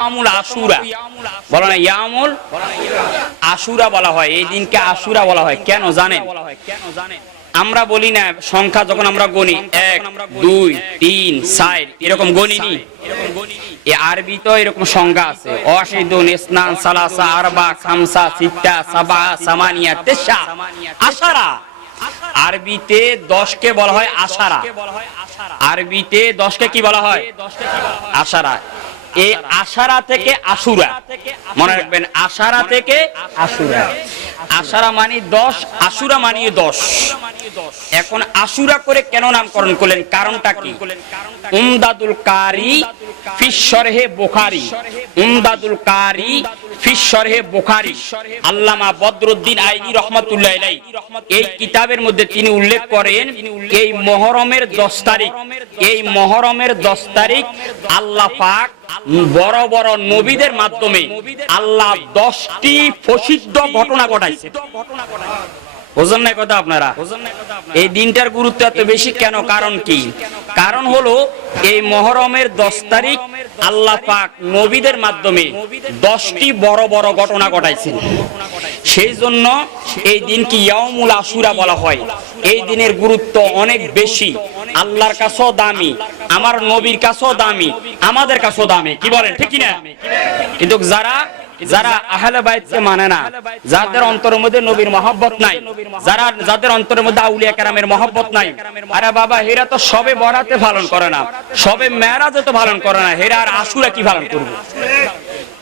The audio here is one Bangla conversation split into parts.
ইয়ামুল আশুরা বলা না, ইয়ামুল আশুরা বলা হয়, এই দিনকে আশুরা বলা হয়। কেন জানেন? আমরা বলি না সংখ্যা যখন আমরা গণি 1 2 3 4 এরকম গণিনি, এই আরবি তো এরকম সংখ্যা আছে, ওয়াহিদুন ইসনান সালাসা আরবা খামসা সিত্তা সাবা সামানিয়া তিসা আশারা। আরবিতে 10 কে বলা হয় আশারা, আরবিতে 10 কে কি বলা হয়? আশারা। এই আশারা থেকে আশুরা, মনে রাখবেন, আশারা থেকে আশুরা। আশারা মানে 10, আশুরা মানে 10। এখন আশুরা করে কেন নামকরণ করলেন, কারণটা কি? উমদাদুল কারি ফি শরহে বুখারী, উমদাদুল কারি ফি শরহে বুখারী, আল্লামা বদরুদ্দিন আইনি রাহমাতুল্লাহ আলাইহি এই কিতাবের মধ্যে তিনি উল্লেখ করেন, এই মুহররমের 10 তারিখ, এই মুহররমের 10 তারিখ আল্লাহ পাক বড় বড় নবীদের মাধ্যমে আল্লাহ 10টি প্রসিদ্ধ ঘটনা ঘটাইছে। বুঝলেন না কথা আপনারা? এই দিনটার গুরুত্ব এত বেশি কেন, কারণ কি? কারণ হলো এই মুহররমের 10 তারিখ আল্লাহ পাক নবীদের মাধ্যমে 10টি বড় বড় ঘটনা ঘটাইছেন। সেই জন্য এই দিনকে ইয়ামুল আশুরা বলা হয়। এই দিনের গুরুত্ব অনেক বেশি, আল্লাহর কাছেও দামি, আমার নবীর কাছেও দামি, আমাদের কাছেও দামি। কি বলেন, ঠিক কি না? কিন্তু যারা আহলে বাইতকে মানে না, যাদের অন্তরের মধ্যে নবীর মহব্বত নাই, যাদের অন্তরের মধ্যে আউলিয়া কেরামের মহব্বত নাই, আরে বাবা হেরা তো সবে বরাতে পালন করে না, সবে মেরাজে তো পালন করে না, হেরা আর আশুরা কি পালন করবে?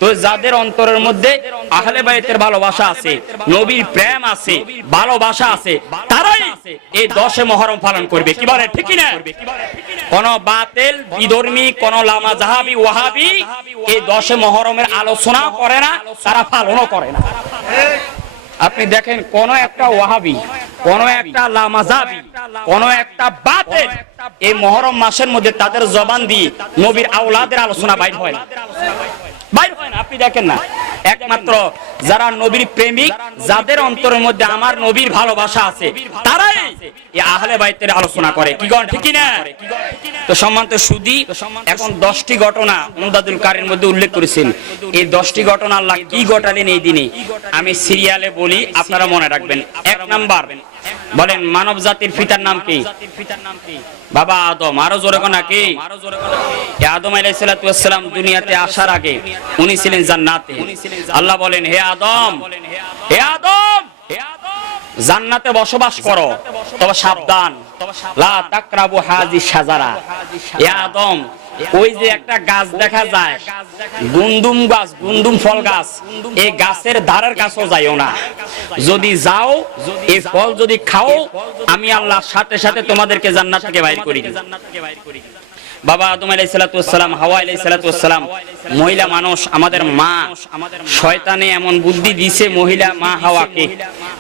তো যাদের অন্তরের মধ্যে আহলে বাইতের ভালোবাসা আছে, নবীর প্রেম আছে, ভালোবাসা আছে, তারাই এই 10 মুহররম পালন করবে। কি বলেন, ঠিক কি না? কোন বাতিল বিধর্মী, কোন লামা জাহাবি ওয়াহাবি এই 10 মুহররমের আলোচনা করে না, তারা পালনও করে না। আপনি দেখেন কোন একটা ওয়াহাবি, কোন একটা লামা জাহাবি, কোন একটা বাতিল এই মুহররম মাসের মধ্যে তাদের জবান দিয়ে নবীর আওলাদের আলোচনা বাইর হয় না, বাইর হয় না। আপনি দেখেন না, একমাত্র যারা নবীর প্রেমিক, যাদের অন্তরের মধ্যে আমার নবীর ভালোবাসা আছে, তারাই এই আহলে বাইতের আলোচনা করে। কি গণ, ঠিক কি না? তো সম্মানিত সুধী, এখন 10টি ঘটনা উমদাদুল কারির মধ্যে উল্লেখ করেছেন। এই 10টি ঘটনা আল্লাহ কি ঘটালেন এই দিনে, আমি সিরিয়ালে বলি, আপনারা মনে রাখবেন। 1 নাম্বার বলেন, মানব জাতির পিতার নাম কি? বাবা আদম। আরো জোরে কোন নাকি? আদম আলাইহিস সালাম দুনিয়াতে আসার আগে উনি ছিলেন জান্নাতে। আল্লাহ বলেন, হে আদম, হে আদম, জান্নাতে বসবাস করো, তবে সাবধান, লা তাকরাবু হাযি শাজারা। হে আদম, ওই যে একটা গাছ দেখা যায়, গুন্দুম গাছ, গুন্দুম ফল গাছ, এই গাছের ধারের কাছেও যাইও না। যদি যাও, এই ফল যদি খাও, আমি আল্লাহর সাথে সাথে তোমাদেরকে জান্নাত থেকে বাইর করে দিই। বাবা আদম আলাইহিস সালাম, হাওয়া আলাইহিস সালাম, মহিলা মানুষ, আমাদের মা, শয়তানে এমন বুদ্ধি দিছে মহিলা মা হাওয়াকে,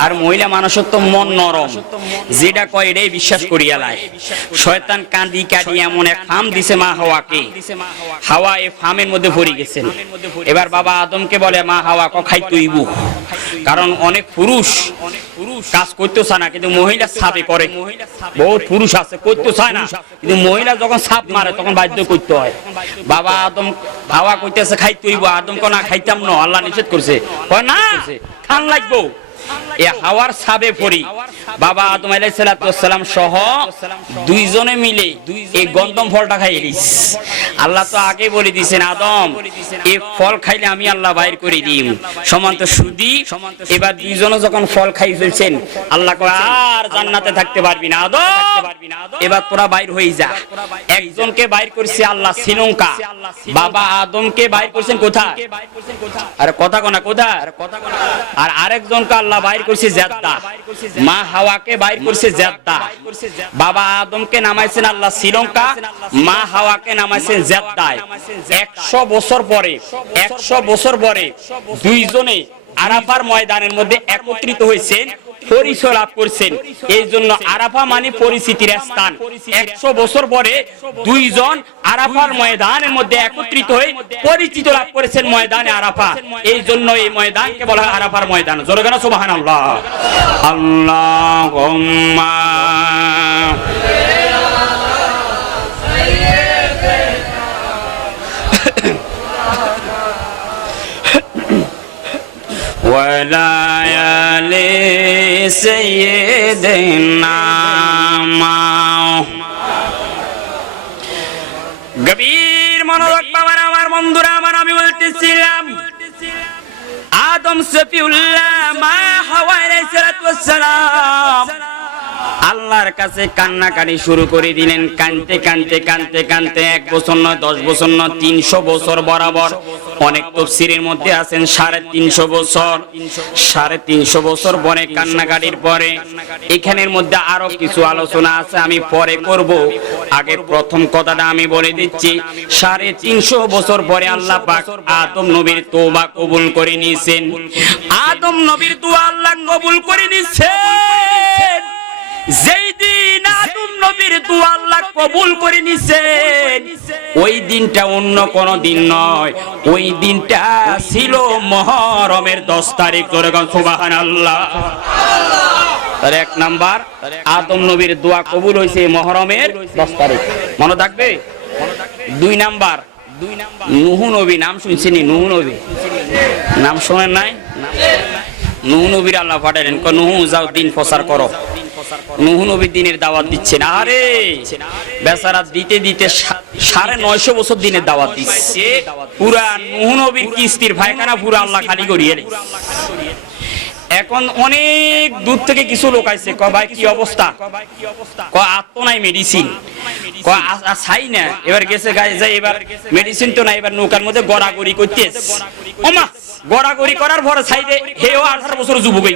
আর মহিলা মানুষের তো মন নরম, যেটা কয় এটাই বিশ্বাস করিয়া লাই। শয়তান কাঁদি কাঁদি এমন এক ফাম দিছে মা হাওয়াকে, হাওয়া এই ফামের মধ্যে পড়ে গেছেন। এবার বাবা আদমকে বলে, মা হাওয়া খাইতেইব, কারণ অনেক পুরুষ কাজ করতে চায় না, কিন্তু মহিলা সাপে করে। বহুত পুরুষ আছে করতে চায় না, কিন্তু মহিলা যখন সাপ মারে তখন বাধ্য করতে হয়। বাবা আদম, হাওয়া কইতেছে খাইতে হইব, আদম কো না খাইতাম না, আল্লাহ নিষেধ করছে, কয় না খান লাগবো। এই হাওয়ার সাবে পড়ি বাবা আদম আলাইহিস সালাম সহ দুইজনে মিলে এই গন্ধম ফলটা খাইয়ে দিস। আল্লাহ তো আগে বলে দিয়েছেন, আদম এই ফল খাইলে আমি আল্লাহ বাইর করে দিম। সমান্ত সুদী, এবার দুইজনে যখন ফল খাই ফেলছেন, আল্লাহ কয় আর জান্নাতে থাকতে পারবি না আদম, এবার তোরা বাইর হয়ে যা। একজনকে বাইর করছে আল্লাহ শ্রীলঙ্কা, বাবা আদমকে বাইর করছেন কোথায়? আরে কথা কোনা কোথায়? আর আরেকজনকে আল্লাহ বাইর করছে জেদ্দা, মা হাওয়াকে বাইর করছে জেদ্দা। বাবা আদমকে নামাইছেন আল্লাহ শ্রীলঙ্কা, মা হাওয়াকে নামাইছেন জেদ্দায়। 100 বছর পরে, 100 বছর পরে দুইজনে আরাফার ময়দানের মধ্যে একত্রিত হয়েছেন, পরিচয় লাভ করছেন। এই জন্য আরাফা মানে পরিচিতির স্থান। 100 বছর পরে দুইজন আরাফার ময়দানের মধ্যে একত্রিত হয়ে পরিচিত লাভ করেছেন ময়দানে আরাফা। এই জন্য এই ময়দানকে বলা হয় আরাফার ময়দান। জোরে গান সুবহানাল্লাহ। আল্লাহুম্মা وعلى آل سيدنا গভীর মনোযোগ বাবার আমার বন্ধুরা আমার আমি বলতেছিলাম আদম সফিউল্লাহ মা হাওয়া আলাইহিস সালাতু ওয়াস সালাম আল্লাহর কাছে কান্নাকাটি শুরু করে দিলেন। কাঁদতে কাঁদতে কাঁদতে কাঁদতে 1 বছর নয় 10 বছর নয় 300 বছর বরাবর। অনেক তাফসীরের মধ্যে আছেন 350 বছর। 350 বছর পরে কান্নাকাটির পরে এখানের মধ্যে আরো কিছু আলোচনা আছে, আমি পরে করব। আগে প্রথম কথাটা আমি বলে দিচ্ছি, 350 বছর পরে আল্লাহ পাক আদম নবীর তওবা কবুল করে নিয়েছেন। আদম নবীর দোয়া আল্লাহ কবুল করে নিয়েছেন। যেই দিন আদম নবীর দোয়া আল্লাহ কবুল করে নিছেন, ওই দিনটা অন্য কোন দিন নয়, ওই দিনটা ছিল মুহররমের 10 তারিখ। জোরে বলেন সুবহানাল্লাহ। তার 1 নাম্বার আদম নবীর দোয়া কবুল হয়েছে মুহররমের 10 তারিখ, মনে থাকবে। 2 নাম্বার নূহ নবী, নাম শুনছেন? নূহ নবী নাম শোনেন নাই? নূহ নবীর আল্লাহ পাঠালেন, নূহ যাও দিন প্রচার করো। নূহ নবী দিনের দাওয়াত দিচ্ছেন। আরে বেচারা দিতে দিতে 950 বছর দিনের দাওয়াত দিচ্ছে। পুরা নূহ নবীর কিস্তির ভাইখানা পুরা আল্লাহ খালি করিয়ে। এখন অনেক দূর থেকে কিছু লোক আইছে, কয় ভাই কি অবস্থা? কয় আর তো নাই মেডিসিন। কয় চাই না। এবার গেছে গায়ে যায়, এবার মেডিসিন তো নাই, এবার নৌকার মধ্যে গড়াগড়ি করতেছে। ওমা গড়াগড়ি করার পরে সাইডে হেও 18 বছর যুবক।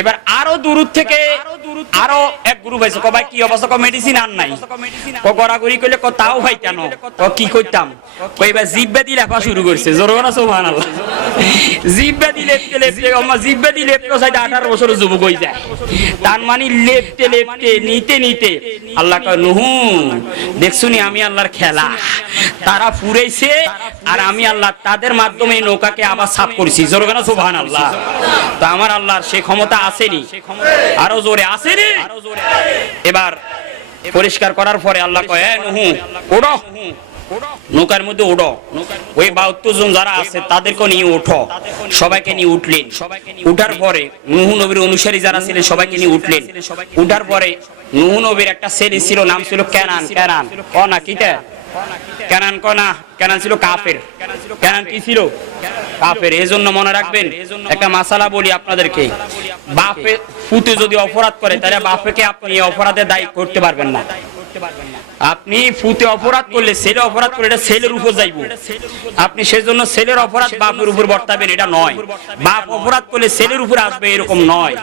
এবার আরো দূর থেকে আরো এক গ্রুপ হয়েছে, কয় ভাই কি অবস্থা? কয় মেডিসিন আর নাই। কয় গড়াগড়ি করলে কয় তাও ভাই কেন? কয় কি করতাম? কয় এবার জিব্বা দিয়ে লেপা শুরু করছে। জোরে বলেন সুবহানাল্লাহ। জিব্বা দিয়ে লেপতে লেপতে জিব্বা দিয়ে লেপতে সাইডে 18 বছর যুবক হয়ে যায়। তার মানে লেপতে লেপতে নিতে নিতে আল্লাহ কয় নূহ দেখছুনি আমি আল্লাহর খেলা, তারা ফুরাইছে আর আমি আল্লাহ তাদের মাধ্যমে নৌকাকে আবার সাফ করেছি। জোরে বলেন সুবহানাল্লাহ। তো আমার আল্লাহর সেই ক্ষমতা আসেনি, আরো জোরে আসেনি। এবার পরিষ্কার করার পরে আল্লাহ কয় নূহ ওঠো, নৌকার মধ্যে ওঠো। ওই 72 জন যারা আছে তাদেরকে নিয়ে ওঠো। সবাইকে নিয়ে উঠলেন। উঠার পরে নূহ নবীর অনুসারী যারা ছিলেন সবাইকে নিয়ে উঠলেন। উঠার পরে নূহ নবীর একটা ছেলে ছিল, নাম ছিল কেনান। কেনান ক না কিটা? কেনান ক না? কেনান ছিল কাফের। কেনান কি ছিল? কাফের। এজন্য মনে রাখবেন একটা মাসালা বলি আপনাদেরকে, বাপে পুতে যদি অপরাধ করে তাহলে বাপকে আপনি অপরাধে দায়ী করতে পারবেন না। আপনি ফুতে অপরাধ করলে, ছেলে অপরাধ করলে এটা ছেলের উপর যাইব। আপনি সেজন্য ছেলের অপরাধ বাপের উপর বর্তাবেন এটা নয়। বাপ অপরাধ করলে ছেলের উপর আসবে এরকম নয়।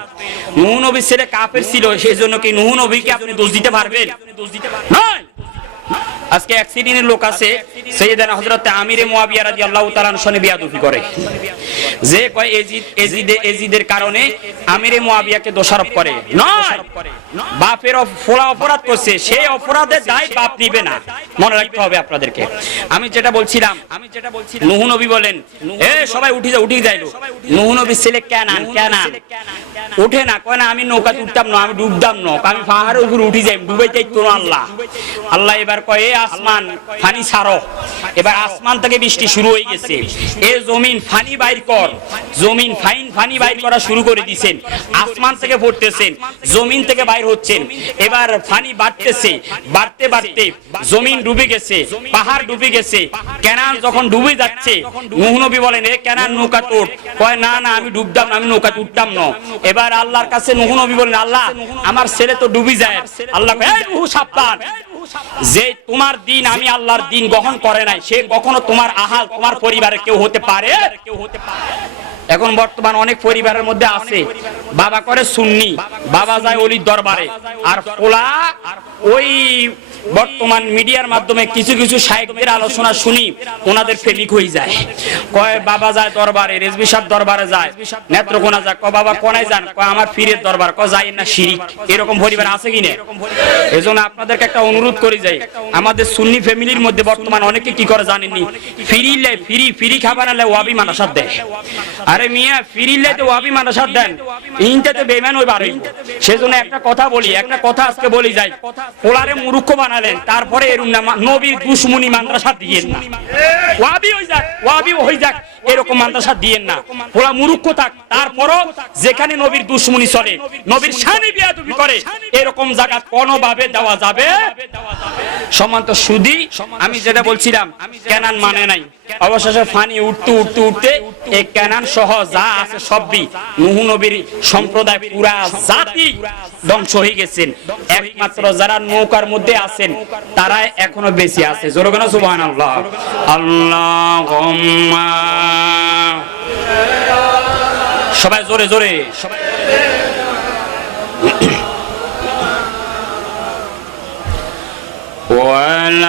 নূহ নবীর ছেলে কাফের ছিল, সেজন্য কি নূহ নবীকে আপনি দোষ দিতে পারবেন? নয়। আজকে এক শ্রেণীর লোক আছে, সাইয়েদনা হযরত আমিরে মুয়াবিয়া রাদিয়াল্লাহু তাআলা আনহু সনে বিয়াদবি করে, যে কয় এজিদের কারণে আমিরে মুয়াবিয়াকে দোষারোপ করে। নয়, বাপের ফোলা অপরাধ করছে, সেই অপরাধের দায় বাপ নিবে না। মনে রাখতে হবে আপনাদেরকে। আমি যেটা বলছিলাম নূহ নবী বলেন এ সবাই উঠে যাইলো। নূহ নবীর ছেলে কেনান উঠে না, কয় না আমি নৌকাতে উঠতাম না, আমি ডুবতাম না, আমি পাহাড়ের উপর উঠে যাই, ডুবাইতেই তো আল্লাহ। আল্লাহ এবার কয় এ আসমান পানি ছাড়ো। এবার আসমান থেকে বৃষ্টি শুরু হয়ে গেছে। এ জমিন পানি বাইর কর। জমিন পানি বাইর করা শুরু করে দিয়েছেন। আসমান থেকে পড়তেছেন, জমিন থেকে বাইর হচ্ছেন। এবার পানি বাড়তেছে, বাড়তে বাড়তে জমিন ডুবে গেছে, পাহাড় ডুবে গেছে। কেনান যখন ডুবে যাচ্ছে নূহ নবী বলেন এ কেনান নৌকা তোর। কয় না না আমি ডুবতাম না, আমি নৌকা উঠতাম না। এবার আল্লাহর কাছে নূহ নবী বলেন আল্লাহ আমার ছেলে তো ডুবে যায়। আল্লাহ কয় এই নূহ সাবধান, যে তোমার দিন আমি আল্লাহর দিন গ্রহণ করে নাই সে কখনো তোমার আহাল তোমার পরিবারের কেউ হতে পারে। এখন বর্তমান অনেক পরিবারের মধ্যে আছে বাবা করে সুন্নি, বাবা যায় অলির দরবারে, আর পোলা ওই বর্তমান মিডিয়ার মাধ্যমে কিছু কিছু শায়েখদের আলোচনা শুনি ওনাদের প্রেমিক হয়ে যায়। কয় বাবা যায় দরবারে, রেজবি সাহেব দরবারে যায়, নেত্রকোনা যায়, কয় বাবা কোনায় যান, কয় আমার পীরের দরবার, কয় যাই না শিরিক। এরকম পরিবার আছে কিনা? এজন্য আপনাদেরকে একটা অনুরোধ করে যাই, আমাদের সুন্নি ফ্যামিলির মধ্যে বর্তমান অনেকে কি করে জানেননি, ফ্রি খাবার আনলে ওয়াবি মাদ্রাসাত দেয়। আরে মিয়া ফিরিলে তো ওয়াবি মাদ্রাসাত দেন, ইনটাতে বেঈমান হই পারে। সেজন্য একটা কথা বলি, একটা কথা আজকে বলি যাই, পোলারে মূর্খ বানালেন তারপরে এরকম না নবীর দুশমনি মাদ্রাসা দিয়েন না। ওয়াবি হই যাক, ওয়াবি হই যাক, এরকম মাদ্রাসা দিয়েন না, ওরা মূর্খ থাক, তারপরও যেখানে নবীর দুশমনি চলে, নবীর শানে বিয়াদবি করে, এরকম জায়গা কোনোভাবে দেওয়া যাবে। সম্মানিত সুধী, আমি যেটা বলছিলাম, কেনান মানে নাই, অবশেষে ফানি উঠতে উঠতে উঠতে এই কেনান সহ যা আছে সবই নূহ নবীর সম্প্রদায় পুরা জাতি ধ্বংস হয়ে গেছেন। একমাত্র যারা নৌকার মধ্যে আছেন তারা এখনো বেঁচে আছে। জোরে বলেন সুবহানাল্লাহ। আল্লাহুম্মা, সবাই জোরে জোরে, সবাই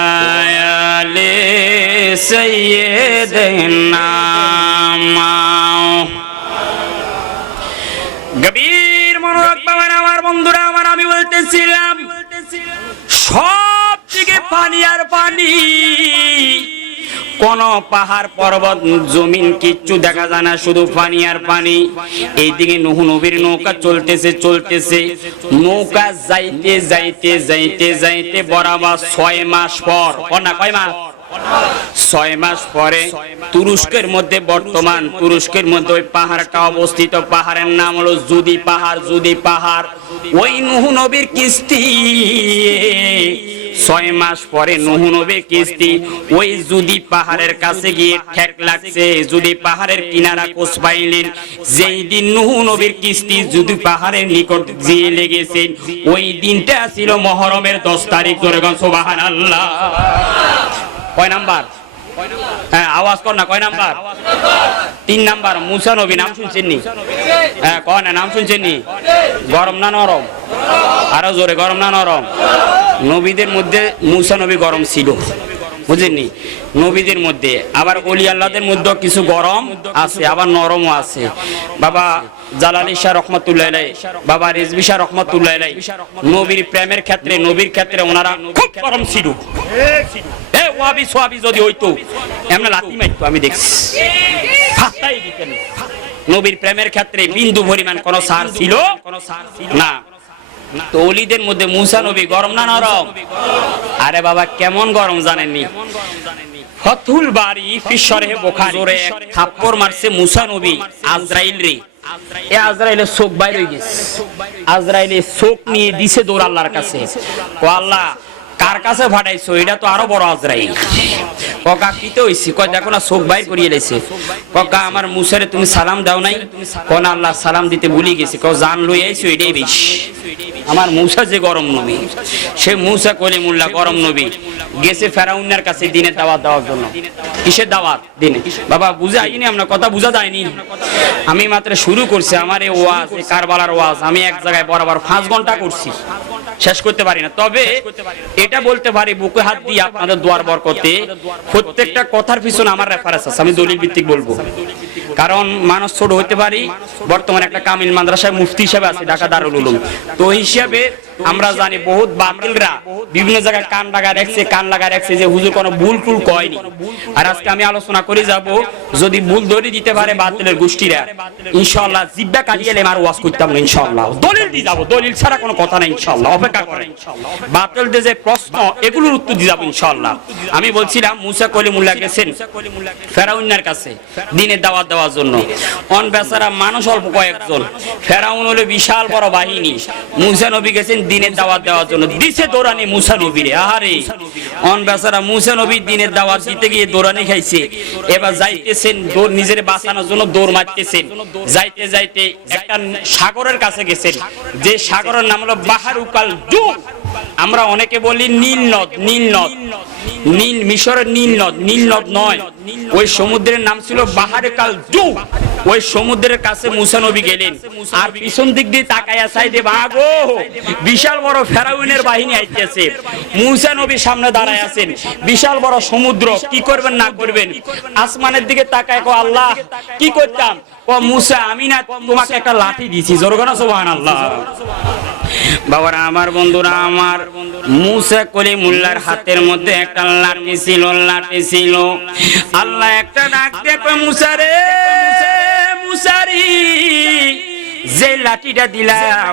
ওয়ালায়ালি সাইয়্যিদিনা গভীর মনোযোগ পাবেন আমার বন্ধুরা আমার। আমি বলতেছিলাম সব দিকে পানি আর পানি, কোন পাহাড় পর্বত জমিন কিচ্ছু দেখা যায় না, শুধু পানি আর পানি। এইদিকে নূহ নবীর নৌকা চলতেছে চলতেছে, নৌকা যাইতে যাইতে যাইতে যাইতে বরাবর 6 মাস পর, না কয় মাস, 6 মাস পরে তুরস্কের মধ্যে, বর্তমান তুরস্কের মধ্যে ওই পাহাড়টা অবস্থিত। পাহাড়ের নাম হলো জুদি পাহাড়। জুদি পাহাড়, ওই নূহ নবীর কিস্তি 6 মাস পরে নূহ নবীর কিস্তি ওই জুদি পাহাড়ের কাছে গিয়ে ঠেক লাগছে। জুদি পাহাড়ের কিনারা কোস পাইলেন। যেই দিন নূহ নবীর কিস্তি জুদি পাহাড়ের নিকট গিয়ে লেগেছে, ওই দিনটা ছিল মুহররমের 10 তারিখ। সুবহানাল্লাহ। কয় নাম্বার? হ্যাঁ, আওয়াজ কর না, কয় নাম্বার? 3 নাম্বার। মুসা নবী নাম শুনছেন নি? হ্যাঁ, কয় না, নাম শুনছেন নি? গরম না নরম? আরো জোরে, গরম না নরম? নবীদের মধ্যে মুসা নবী গরম ছিল, বুঝেননি? নবীদের মধ্যে আবার ওলি আল্লাহদের মধ্যে কিছু গরম আছে, আবার নরমও আছে। বাবা জালালী শাহ রহমাতুল্লাহ আলাইহি, বাবা রিজভী শাহ রহমাতুল্লাহ আলাইহি, নবীর প্রেমের ক্ষেত্রে, নবীর ক্ষেত্রে ওনারা খুব গরম ছিল। এ ওয়াবি সোয়াবি যদি হইতো এমন লাথি মারতো, আমি দেখছি, ফাটাই দিতেন। নবীর প্রেমের ক্ষেত্রে বিন্দু পরিমাণ কোন সার ছিল না। তো ওলিদের মধ্যে মুসা নবী গরম না নরম? আরে বাবা কেমন গরম জানেননি? ফতুল বারি ফি শরহে বুখারী জোরে থাপ্পড় মারছে মুসা নবী আজরাইল রে। এ আজরাইলের চোখ বাইরে হয়ে গেছে। আজরাইলের চোখ নিয়ে দিছে দৌড় আল্লাহর কাছে। ও আল্লাহ, কার কাছে ফাটাইছো? এটা তো আরো বড় আজরাইল। ককা কিতে হইছি? কয় দেখো না, চোখ বাইর করিয়ে লাইছে। ককা আমার মুসারে তুমি সালাম দাও নাই? কোন আল্লাহ সালাম দিতে ভুলে গেছি। কও জান লই আইছো, এটাই বেশি। আমার মুসা যে গরম নবী, সে মুসা কলিমুল্লাহ গরম নবী গেছে ফেরাউনের কাছে দিনের দাওয়াত দেওয়ার জন্য। কিসের দাওয়াত? দিনে। বাবা বুঝাইনি, আপনার কথা বুঝা যায়নি। আমি মাত্র শুরু করছি আমার এই ওয়াজ, এই কারবালার ওয়াজ। আমি এক জায়গায় বরাবর 5 ঘন্টা করছি, শেষ করতে পারি না। তবে এটা বলতে পারি বুকে হাত দিয়ে আপনাদের দোয়ার বরকতে, প্রত্যেকটা কথার পিছনে আমার রেফারেন্স আছে। আমি দলিল ভিত্তিক বলবো, কারণ মানুষ ছোট হতে পারি। বর্তমানে একটা কামিল মাদ্রাসায় মুফতি হিসেবে আছে ঢাকা দারুল উলুম। তো এই হিসাবে আমরা জানি বহুত বাতিলরা বিভিন্ন জায়গায় কান লাগায় রাখছে যে হুজুর কোনো ভুল টুল কয়নি। আর আজকে আমি আলোচনা করে যাব, যদি ভুল ধরে দিতে পারে বাতিলের গোষ্ঠীরা, ইনশাআল্লাহ জিব্বা কাটিয়ে আর ওয়াজ করতাম না ইনশাআল্লাহ। দলিল দিয়ে যাব, দলিল ছাড়া কোনো কথা নাই ইনশাআল্লাহ। অপেক্ষা করেন, বাতিলদের যে প্রশ্ন এগুলোর উত্তর দিয়ে যাব ইনশাআল্লাহ। আমি বলছিলাম মুসা কলিমুল্লাহ গেছেন ফেরাউনের কাছে দিনের দাওয়াত দেওয়ার জন্য। অন বেচারা মানুষ অল্প কয়েকজন, ফেরাউন হলো বিশাল বড় বাহিনী। মুসা নবী গেছেন দিনের দাওয়াত দেওয়ার জন্য, দিছে দৌড়ানি মুসা নবীরে। আহারে অন বেচারা মুসা নবী দিনের দাওয়াত দিতে গিয়ে দৌড়ানি খাইছে। এবার যাইতেছেন নিজের বাঁচানোর জন্য দৌড় মারতেছেন। যাইতে যাইতে একটা সাগরের কাছে গেছেন, যে সাগরের নাম হলো বাহরুকাল জুম। আমরা অনেকে বলি নীল নদ, নীল নদ, নীল মিশরের নীল নদ, নীল নদ নয়, ওই সমুদ্রের নাম ছিল বাহরুকাল জুম। ওই সমুদ্রের কাছে মুসা নবী গেলেন, আর পিছন দিক দিয়ে তাকায়া চাইতে ভাগো বিশাল বড় ফেরাউনের বাহিনী আইতেছে। মুসা নবী সামনে দাঁড়ায় আছেন, বিশাল বড় সমুদ্র, কি করবেন না করবেন। আসমানের দিকে তাকায় কো আল্লাহ কি করতাম? ও মুসা আমি না তোমাকে একটা লাঠি দিয়েছি। জোরে বলো সুবহানাল্লাহ। বাবারা আমার, বন্ধুরা আমার, মুসা কলিমুল্লাহর হাতের মধ্যে একটা লাঠি ছিল, লাঠি ছিল। আল্লাহ একটা ডাক দিয়ে কয় মুসা রে, মুসারি যে লাঠিটা দিলাম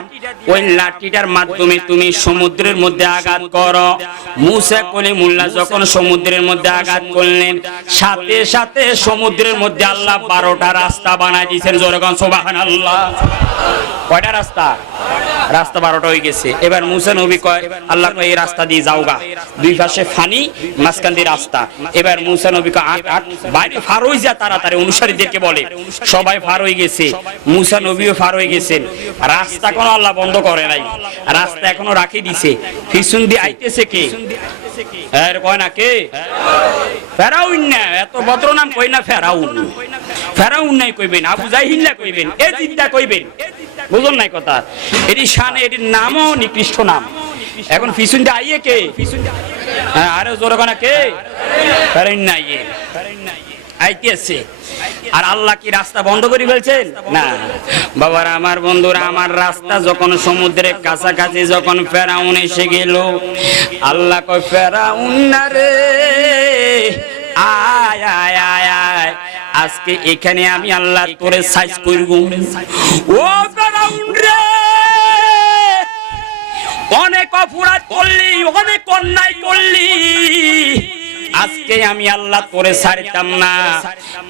ওই লাঠিটার মাধ্যমে তুমি সমুদ্রের মধ্যে আঘাত করো। মুসা কলিমুল্লাহ যখন সমুদ্রের মধ্যে আঘাত করলেন, সাথে সাথে সমুদ্রের মধ্যে আল্লাহ 12টা রাস্তা বানায় দিয়েছেন। জোরে কোন সুবহানাল্লাহ। কয়টা রাস্তা? রাস্তা 12টা হয়ে গেছে। এবার মুসা নবী কয়, আল্লাহ কয় এই রাস্তা দিয়ে যাওগা, দুই পাশে ফানি, মাঝখান দিয়ে রাস্তা। এবার মুসা নবী কয় আট বাইরে ফার হয়ে যা তাড়াতাড়ি, অনুসারীদেরকে বলে। সবাই ফার হয়ে গেছে, মুসা নবীও ফার হয়ে গেছেন। রাস্তা কোনো আল্লাহ বন্ধ করে নাই, রাস্তা এখনো রাখি দিছে। পিছন দিয়ে আইতেছে কে? এর কয় না কে? ফেরাউন না। এত ভদ্র নাম কই না ফেরাউন। ফেরাউন নাই কইবেন, আবু জাহিল না কইবেন, এ জিদ্দা কইবেন। বুঝুন নাই কথা? এটি শানে, এটির নামও নিকৃষ্ট নাম। এখন পিছন দিয়ে আইয়ে কে? হ্যাঁ, আরে জোরে কয় না কে? ফেরাউন নাই আইতেছে। আর আল্লাহ কি রাস্তা বন্ধ করে ফেলছেন? না বাবারা, আমার বন্ধুরা, আমার রাস্তা যখন সমুদ্রের কাছাকাছি যখন ফেরাউন এসে গেল, আল্লাহ কয় ফেরাউন না রে, আয় আয় আয় আয়, আজকে এখানে আমি আল্লাহ তোরে সাইজ করব। ও ফেরাউন রে, অনেক অপরাধ করলি, অনেক অন্যায় করলি, আজকে আমি আল্লাহ তোরে ছাড়তাম না।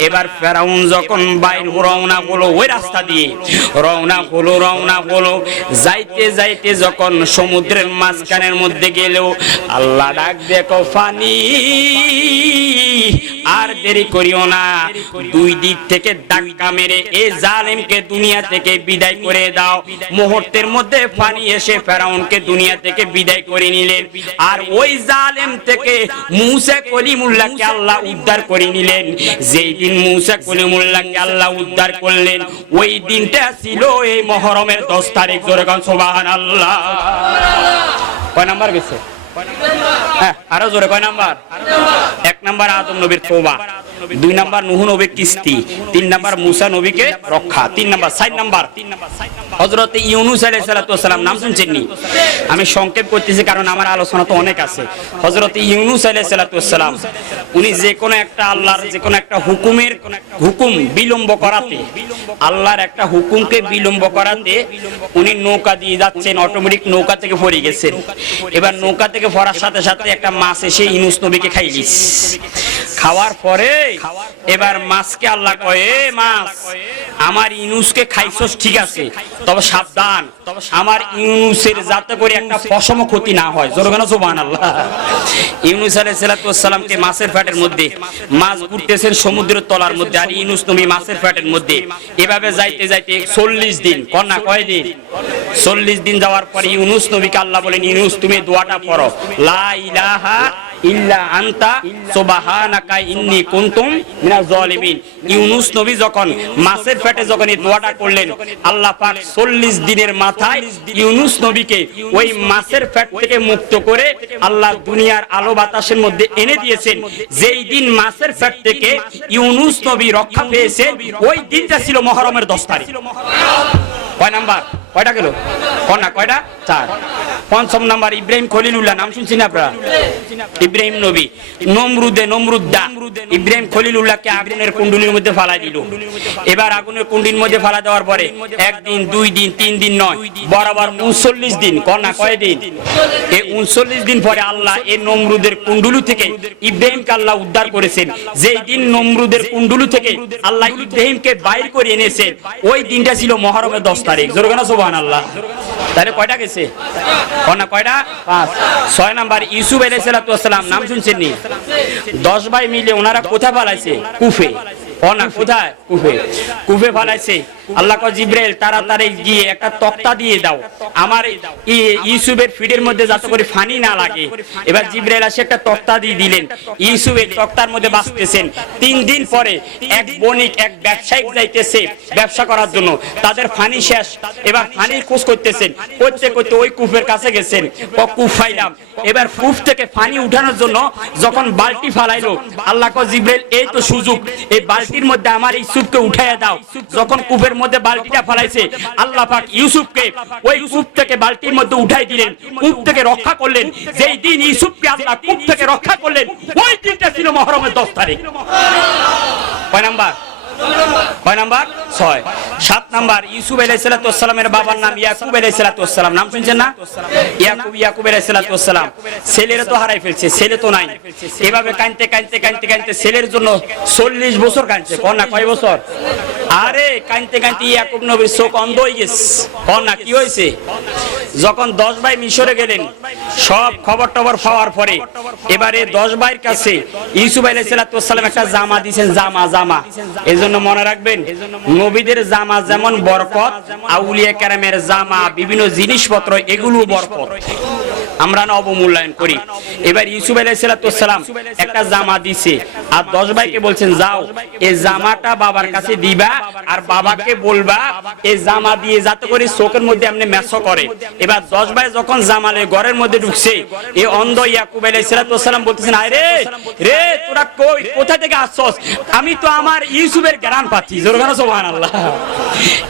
এবার ফেরাউন যখন বাইর রওনা হলো, ওই রাস্তা দিয়ে রওনা হলো, যাইতে যাইতে যখন সমুদ্রের মাঝখানের মধ্যে গেল, আল্লাহ ডাক দেখো ফানি, আর দেরি করিও না, দুই দিক থেকে ধাক্কা মেরে এই জালেমকে দুনিয়া থেকে বিদায় করে দাও। মুহূর্তের মধ্যে ফানি এসে ফেরাউনকে দুনিয়া থেকে বিদায় করে নিলেন। আর ওই জালেম থেকে মুসা কলিমুল্লাহকে আল্লাহ উদ্ধার করে নিলেন। যেই দিন মুসা কলিমুল্লাহকে আল্লাহ উদ্ধার করলেন, ওই দিনটা ছিল এই মুহররমের 10 তারিখ। জোরে কোন সুবহানাল্লাহ। কয় নাম্বার গেছে? হ্যাঁ, আরো জোরে কয় নাম্বার? 1 নাম্বার আদম নবীর তওবা, 2 নাম্বার নূহ নবীর কিস্তি, 3 নাম্বার মুসা নবীকে রক্ষা, 3 নাম্বার 4 নাম্বার হযরত ইউনূস আলাইহিস সালাতু ওয়াস সালাম। নাম শুনছেন নি? আমি সংক্ষেপ করতেছি কারণ আমার আলোচনা তো অনেক আছে। হযরত ইউনূস আলাইহিস সালাতু ওয়াস সালাম, উনি যে কোনো একটা আল্লাহর যে কোনো একটা হুকুম বিলম্ব করাতে, আল্লাহর একটা হুকুমকে বিলম্ব করাতে উনি নৌকা দিয়ে যাচ্ছেন, অটোমেটিক নৌকা থেকে পড়ে গেছেন। এবার নৌকা থেকে পড়ার সাথে সাথে একটা মাছ এসে ইউনূস নবীকে খাইলিস। খাওয়ার পরে এবার মাছকে আল্লাহ কয়, এ মাছ, আমার ইউনূসকে খাইছস ঠিক আছে, তবে সাবধান, আমার ইউনূসের যাতে করে একটা পশম ক্ষতি না হয়। জোরে বলেন সুবহানাল্লাহ। ইউনূস আলাইহিস সালাতু ওয়াস সালামকে মাছের পেটের মধ্যে, মাছ ঘুরতেছেন সমুদ্রের তলার মধ্যে, আর ইউনূস নবী মাছের পেটের মধ্যে। এভাবে যাইতে যাইতে 40 দিন, কন্যা কয় দিন? 40 দিন যাওয়ার পরে ইউনূস নবীকে আল্লাহ বলেন, ইউনূস তুমি দোয়াটা পড়ো, লা ইলাহা ইল্লা আনতা সুবহানাকা ইন্নী কুনতুম মিনাজ জালিমিন। ইউনূস নবী যখন মাছের পেটে যখন এই দোয়াটা করলেন, আল্লাহ পাক 40 দিনের মাথায় ইউনূস নবীকে ওই মাছের পেট থেকে মুক্ত করে আল্লাহ দুনিয়ার আলো বাতাসের মধ্যে এনে দিয়েছেন। যেই দিন মাছের পেট থেকে ইউনূস নবী রক্ষা পেয়েছে, ওই দিনটা ছিল মুহররমের 10 তারিখ। কয় নাম্বার? কয়টা গেল? কন্যা কয়টা? 4। 5ম নাম্বার ইব্রাহিম খলিলুল্লাহ। নাম শুনছেন আপনারা? ইব্রাহিম নবী নমরুদ্দা ইব্রাহিম খলিলুল্লাহকে আগুনের কুণ্ডলীর মধ্যে ফালাই দিল। এবার আগুনের কুণ্ডলীর মধ্যে ফালা দেওয়ার পরে 1 দিন 2 দিন 3 দিন নয়, বরাবর 39 দিন। কন্যা কয় দিন? এই 39 দিন পরে আল্লাহ এই নমরুদের কুণ্ডলী থেকে ইব্রাহিমকে আল্লাহ উদ্ধার করেছেন। যেই দিন নমরুদের কুণ্ডলী থেকে আল্লাহ ইব্রাহিমকে বাইর করে এনেছেন, ওই দিনটা ছিল মুহররমের 10 তারিখ। জোরে বলেন সুবহানাল্লাহ। তাহলে কয়টা গেছে? কন্যা কয়টা? 5। 6 নাম্বার ইউসুফ আলাইহিস সালাতু ওয়াস সালাম। নাম শুনছেন নি? 10 ভাই মিলে ওনারা কোথায় পালাইছে? কুফে। কন্যা কোথায়? কুফে পালাইছে। আল্লাহ কয় জিবরাইল তাড়াতাড়ি গিয়ে একটা তক্তা দিয়ে দাও আমার ইউসুফের ফিডের মধ্যে, যাতে করে ফানি না লাগে। এবার জিবরাইল এসে একটা তক্তা দিয়ে দিলেন। ইউসুফের তক্তার মধ্যে বাঁচতেছেন। 3 দিন পরে এক বণিক, এক ব্যবসায়িক যাইতেছে ব্যবসা করার জন্য, তাদের ফানি শেষ। এবার ফানির খোঁজ করতেছেন, করতে করতে ওই কূপের কাছে গেছেন, কূপ ফাইলাম। এবার কূপ থেকে পানি উঠানোর জন্য যখন বালতি ফালাইলো, আল্লাহ কয় জিবরাইল এই তো সুযোগ, এই বালতির মধ্যে আমার ইউসুফকে উঠাইয়া দাও। যখন কূপের মধ্যে বালতিটা ফেলাইছে, আল্লাহ পাক ইউসুফকে ওই কূপ থেকে বালতির মধ্যে উঠাই দিলেন, কূপ থেকে রক্ষা করলেন। যেই দিন ইউসুফকে আল্লাহ কূপ থেকে রক্ষা করলেন, ওই দিনটা ছিল মুহররমের 10 তারিখ। কয় নাম্বার? কয় নাম্বার? 6। 7 নাম্বার, ইউসুফ আলাইহিস সালামের বাবার নাম ইয়াকুব আলাইহিস সালাম, নাম শুনছেন না? ইয়াকুব আলাইহিস সালাম। ছেলের তো হারাই ফেলছে, ছেলে তো নাই। এভাবে কাঁদতে কাঁদতে কাঁদতে কাঁদতে ছেলের জন্য 40 বছর কাঁদছে। কোন না কয় বছর? আরে কাঁদতে কাঁদতে ইয়াকুব নবীর চোখ অন্ধ হয়ে গেছে। কোন না কি হয়েছে? যখন 10 ভাই মিশরে গেলেন, সব খবর টবর পাওয়ার পরে এবারে 10 ভাইয়ের কাছে ইউসুফ আলাইহিস সালাম একটা জামা দিয়েছেন, জামা। এই জন্য মনে রাখবেন, নবীদের জামা যেমন বরকত, আউলিয়া কেরামের জামা, বিভিন্ন জিনিসপত্র, এগুলো বরকত। আমরা না অবমূল্যায়ন করি। এবার ইউসুফ আলাইহিস সালাম একটা জামা দিছে, আর 10 ভাইকে বলছেন যাও এই জামাটা বাবার কাছে দিবা, আর বাবাকে বলবা এই জামা দিয়ে যাতে করে চোখের মধ্যে এমনি মেস করে। এবার 10 ভাই যখন জামালে ঘরের মধ্যে ঢুকছে, এই অন্ধ ইয়াকুব আলাইহিস সালাম বলতেছেন, আরে রে তোরা কই, কোথা থেকে আসছস? আমি তো আমার ইউসুফের জ্ঞান পাচ্ছি। জোরে বলো সুবহানাল্লাহ।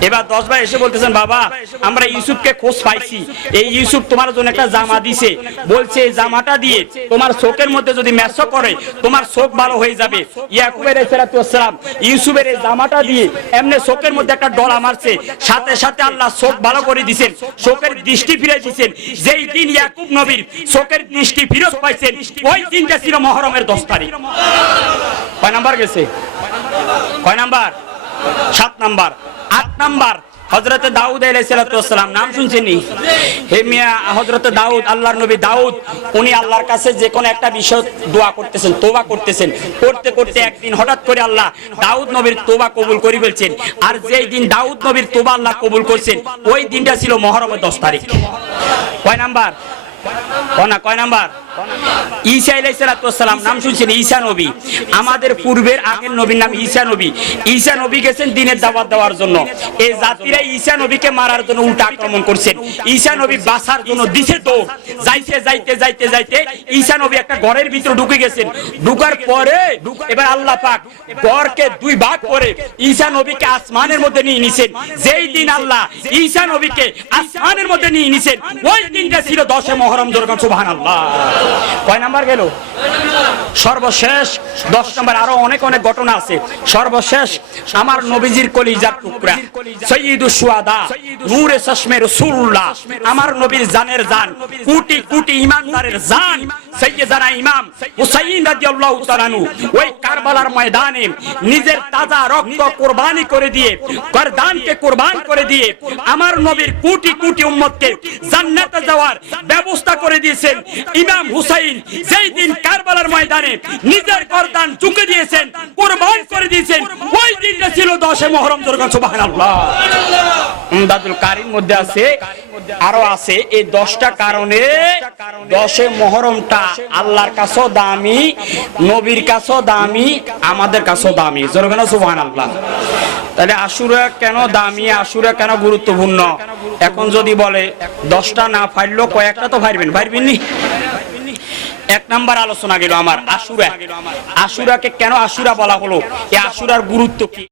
এবার 10 ভাই এসে বলতেছেন, বাবা আমরা ইউসুফকে খোঁজ পাইছি, এই ইউসুফ তোমার জন্য একটা জামা দিছে, বলছে এই জামাটা দিয়ে তোমার চোখের মধ্যে যদি মেস করে তোমার চোখ ভালো হয়ে যাবে। ইয়াকুব আলাইহিস সালাম ইউসুফের এই জামাটা দিয়ে এমনি চোখের মধ্যে একটা ডলা মারছে, সাথে সাথে আল্লাহ চোখ ভালো করে দিয়েছেন, চোখের দৃষ্টি ফিরে দিয়েছেন। যেই দিন ইয়াকুব নবীর চোখের দৃষ্টি ফিরত পাইছেন, ওই দিনটা ছিল মুহররমের 10 তারিখ। কয় নাম্বার গেছে? কয় নাম্বার? 7 নাম্বার। 8 নাম্বার, হযরতে দাউদ আলাইহিস সালাম, নাম শুনছেন? হে মিয়া, হযরতে দাউদ, আল্লাহর নবী দাউদ, উনি আল্লাহর কাছে যে কোনো একটা বিষয় দোয়া করতেছেন, তওবা করতেছেন, করতে করতে একদিন হঠাৎ করে আল্লাহ দাউদ নবীর তওবা কবুল করে ফেলছেন। আর যেই দিন দাউদ নবীর তওবা আল্লাহ কবুল করছেন, ওই দিনটা ছিল মুহররমের 10 তারিখ। কয় নাম্বার? কয় নাম্বার? ঈসা আলাইহিস সালাম, নাম শুনছেন? ঈসা নবী, আমাদের পূর্বের আগের নবীর নাম ঈসা নবী। ঈসা নবী গেছেন দ্বীনের দাওয়াত দেওয়ার জন্য, এই জাতিরা ঈসা নবীকে মারার জন্য উল্টা আক্রমণ করছেন। ঈসা নবী বাঁচার জন্য দিছে দৌড়, যাইতে যাইতে যাইতে যাইতে ঈসা নবী একটা ঘরের ভিতরে ঢুকে গেছেন। ঢুকার পরে এবার আল্লাহ পাক ঘরকে 2 ভাগ করে ঈসা নবীকে আসমানের মধ্যে নিয়ে নিছেন। যেই দিন আল্লাহ ঈসা নবীকে আসমানের মধ্যে নিয়ে নিছেন, ওই দিনটা ছিল 10 মুহররম। জোরে বলুন সুবহানাল্লাহ। কয় নাম্বার গেল? সর্বশেষ 10 নাম্বার। আরো অনেক অনেক ঘটনা আছে। সর্বশেষ আমার নবীজির কলিজার টুকরা, সাইয়্যিদুশ শুহাদা, নূরে চশমে রাসূলুল্লাহ, আমার নবীর জানের জান, কোটি কোটি ঈমানদারের জান, সাইয়্যিদানা ইমাম হুসাইন রাদিয়াল্লাহু তাআলা আনহু ওই কারবালার ময়দানে নিজের তাজা রক্ত কুরবানি করে দিয়ে, গর্দানকে কুরবান করে দিয়ে আমার নবীর কোটি কোটি উম্মতকে জান্নাতে যাওয়ার ব্যবস্থা করে দিয়েছেন। ইমাম হুসাইন যেই দিন কারবালার ময়দানে নিজের গর্দান ঝুঁকে দিয়েছেন, কুরবান করে দিয়েছেন, ওই দিনটা ছিল 10 মুহররম। জোরে বলুন সুবহানাল্লাহ। উমদাতুল কারীর মধ্যে আছে, আরো আছে। এই 10টা কারণে 10 মুহররমটা আল্লাহর কাছেও দামি, নবীর কাছেও দামি, আমাদের কাছেও দামি। জোরে বলুন সুবহানাল্লাহ। তাহলে আশুরা কেন দামি, আশুরা কেন গুরুত্বপূর্ণ? এখন যদি বলে 10টা না পারলেও কয়েকটা তো পারবেন নি। 1 নাম্বার আলোচনা গেল আমার আশুরা। আশুরাকে কেন আশুরা বলা হলো, এই আশুরার গুরুত্ব কি?